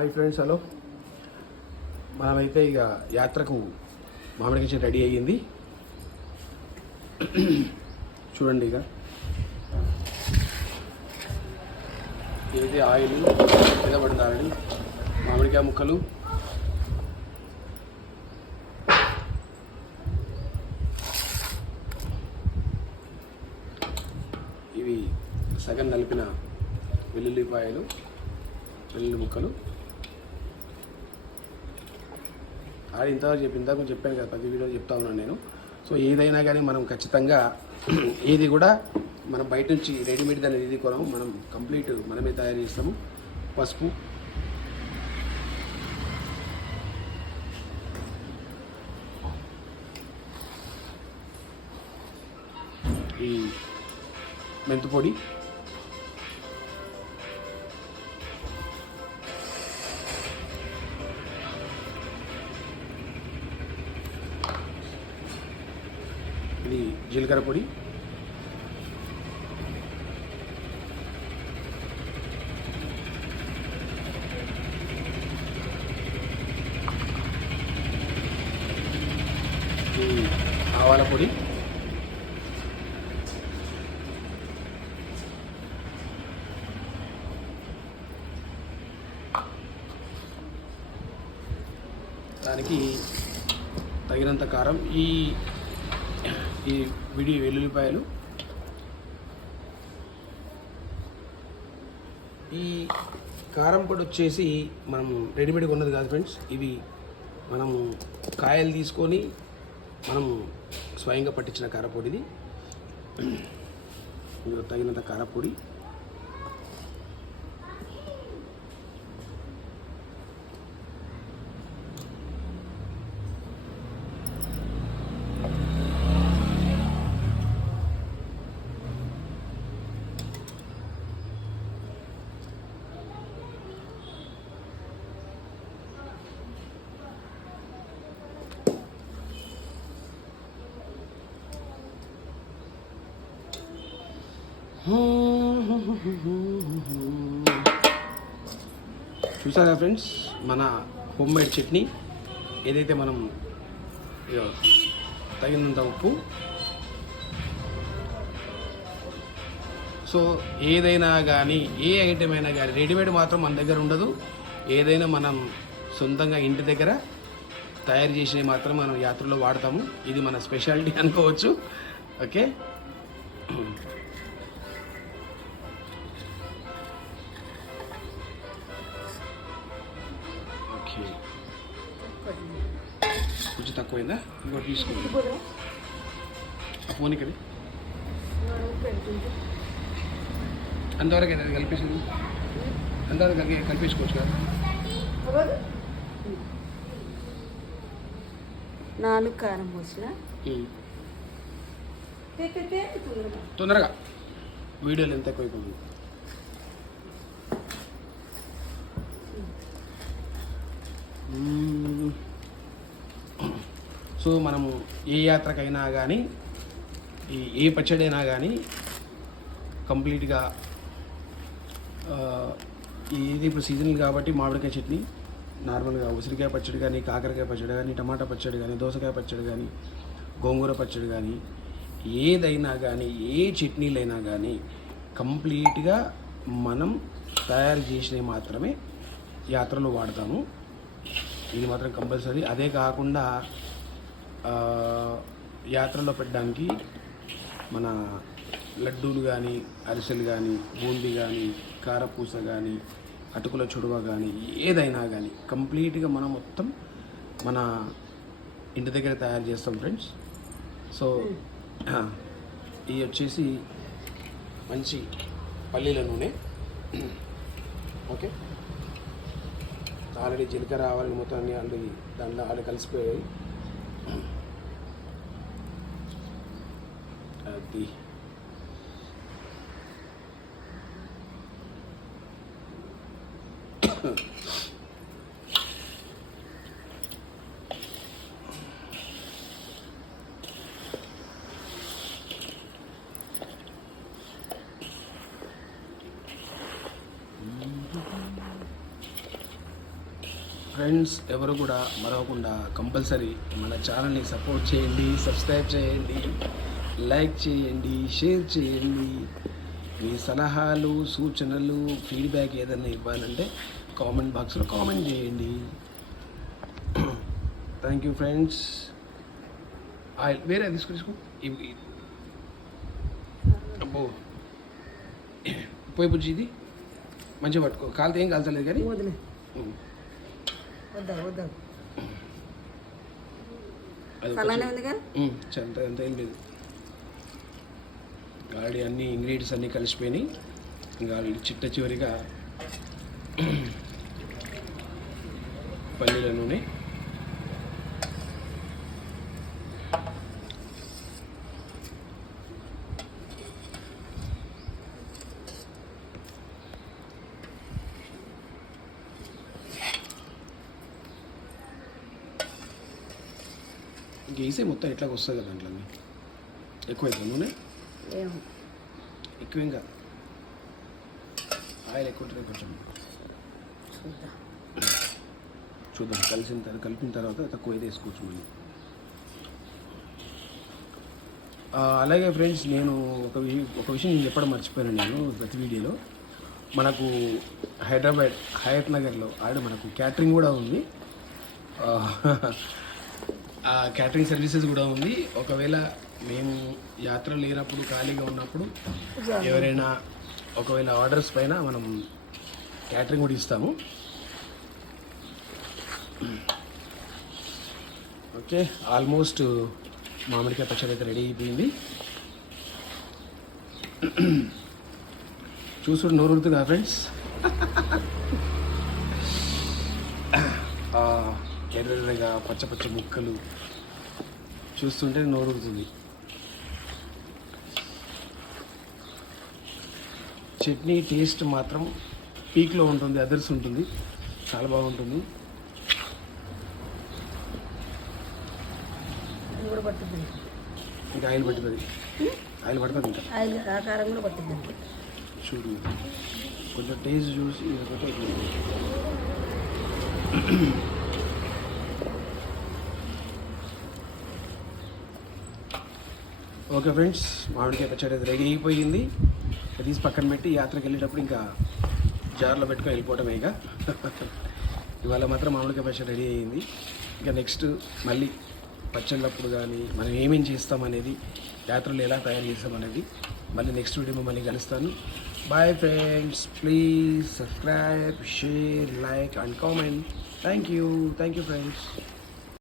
Hi friends, hello. మనమైతే ఇక యాత్రకు మామిడికాయ చెట్టు రెడీ అయ్యింది. చూడండి, ఇక ఏది ఆయిల్ మీద పడుతుందండి. మామిడికాయ ముక్కలు ఇవి సగం నలిపిన వెల్లుల్లిపాయలు, వెల్లుల్లి ముక్కలు. ఇంతవరకు చెప్పాను కదా, ప్రతి వీడియో చెప్తా ఉన్నాను నేను. సో ఏదైనా కానీ మనం ఖచ్చితంగా ఏది కూడా మనం బయట నుంచి రెడీమేడ్ దాన్ని ఏది కొనము, మనం కంప్లీట్ మనమే తయారు చేస్తాము. పసుపు, ఈ మెంతిపొడి, ఇది జీలకర్ర పొడి, ఆవాల పొడి, దానికి తగినంత కారం, ఈ విడి వెల్లుల్లిపాయలు, ఈ కారం పొడి వచ్చేసి మనం రెడీమేడ్గా ఉన్నది కాదు ఫ్రెండ్స్. ఇవి మనము కాయలు తీసుకొని మనం స్వయంగా పట్టించిన కారపొడిది. ఇందులో తగినంత కారపొడి, చూసారా ఫ్రెండ్స్, మన హోమ్ మేడ్ చట్నీ. ఏదైతే మనం తగినంత ఉప్పు. సో ఏదైనా కానీ, ఏ ఐటెం అయినా కానీ రెడీమేడ్ మాత్రం మన దగ్గర ఉండదు. ఏదైనా మనం సొంతంగా ఇంటి దగ్గర తయారు చేసినవి మాత్రం మనం యాత్రలో వాడతాము. ఇది మన స్పెషాలిటీ అనుకోవచ్చు. ఓకే, కొంచెం తక్కువైందా? ఇంకోటి తీసుకోండి. ఆ ఫోన్ ఇక్కడ అంతవరకు అయితే కలిపేసింది, అంతవరకు కలిపేసుకోవచ్చు కదా. 4 కారం పోసిన తొందరగా. వీడియోలు ఎంత ఎక్కువైపోయింది. సో మనము ఏ యాత్రకైనా కానీ, ఏ పచ్చడి అయినా కానీ కంప్లీట్గా ఇది ఇప్పుడు సీజనల్ కాబట్టి మామిడికాయ చట్నీ, నార్మల్గా ఉసిరికాయ పచ్చడి కానీ, కాకరకాయ పచ్చడి కానీ, టమాటా పచ్చడి కానీ, దోసకాయ పచ్చడి కానీ, గోంగూర పచ్చడి కానీ, ఏదైనా కానీ, ఏ చట్నీలైనా కానీ కంప్లీట్గా మనం తయారు చేసినవి మాత్రమే యాత్రలో వాడతాము. ఇది మాత్రం కంపల్సరీ. అదే కాకుండా యాత్రలో పెట్టడానికి మన లడ్డూలు కానీ, అరిసెలు కానీ, బూందీ కానీ, కారపూస కానీ, అటుకుల చుడువ కానీ, ఏదైనా కానీ కంప్లీట్గా మనం మొత్తం మన ఇంటి దగ్గర తయారు చేస్తాం ఫ్రెండ్స్. సో ఇవి వచ్చేసి మంచి పల్లీల నూనె. ఓకే, ఆల్రెడీ జీలకర్ర, ఆవాలు మొత్తం అన్నీ ఆల్రెడీ దాంట్లో ఆల్రెడీ కలిసిపోయాయి. అది ఫ్రెండ్స్ ఎవరు కూడా మరవకుండా కంపల్సరీ మన ఛానల్ని సపోర్ట్ చేయండి, సబ్స్క్రైబ్ చేయండి, లైక్ చేయండి, షేర్ చేయండి. మీ సలహాలు, సూచనలు, ఫీడ్బ్యాక్ ఏదైనా ఇవ్వాలంటే కామెంట్ బాక్స్లో కామెంట్ చేయండి. Thank you friends. ఆయిల్ వేరే తీసుకో. అబ్బో పోయి బుజ్జి ఇది మంచిగా పట్టుకో. కాలితే ఏం కాల్చలేదు కానీ అంత ఏం లేదు. ఆల్రెడీ అన్ని ఇంగ్రీడియంట్స్ అన్నీ కలిసిపోయినాయి. ఇంకా చిట్ట చివరిగా పల్లీల నూనె, గీసే మొత్తం ఎట్లాగ వస్తుంది కదా దాంట్లో. ఎక్కువైతుంది నూనె, ఎక్కువ ఇంకా ఆయిల్ ఎక్కువ ఉంటుంది కొంచెం. చూద్దాం కలిపిన తర్వాత తక్కువ అయితే వేసుకోవచ్చు మళ్ళీ. అలాగే ఫ్రెండ్స్, నేను ఒక విషయం నేను చెప్పడం మర్చిపోయాను. నేను ప్రతి వీడియోలో మనకు హైదరాబాద్ హయత్ నగర్లో మనకు క్యాటరింగ్ కూడా ఉంది. క్యాటరింగ్ సర్వీసెస్ కూడా ఉంది. ఒకవేళ మేము యాత్ర లేనప్పుడు ఖాళీగా ఉన్నప్పుడు ఎవరైనా ఒకవేళ ఆర్డర్స్ పైన మనం క్యాటరింగ్ కూడా ఇస్తాము. ఓకే, ఆల్మోస్ట్ మామిడికాయ పచ్చడి అయితే రెడీ అయిపోయింది. చూసుడు నోరుతుందా ఫ్రెండ్స్? ఎర్రగా పచ్చ పచ్చ ముక్కలు చూస్తుంటే నోరుతుంది. చట్నీ టేస్ట్ మాత్రం పీక్లో ఉంటుంది, అదర్స్ ఉంటుంది, చాలా బాగుంటుంది. ఇంకా ఆయిల్ పట్టుతుంది, ఆయిల్ పడుతుంది. ఇంకా ఆకారం కూడా పట్టుద్ది. చూడు కొంచెం టేస్ట్ చూసి ఓకే ఫ్రెండ్స్, మామిడికాయ పచ్చడి రెడీ అయిపోయింది. తీసి పక్కన పెట్టి యాత్రకు వెళ్ళేటప్పుడు ఇంకా జార్లో పెట్టుకొని వెళ్ళిపోవటమే. ఇవాళ మాత్రం మామిడికాయ పచ్చడి రెడీ అయ్యింది. ఇంకా నెక్స్ట్ మళ్ళీ పచ్చళ్ళప్పుడు కానీ మనం ఏమేం చేస్తామనేది, యాత్రలు ఎలా తయారు చేస్తామనేది మళ్ళీ నెక్స్ట్ వీడియో మిమ్మల్ని కలుస్తాను. Bye friends, please subscribe, share, like and comment. Thank you friends.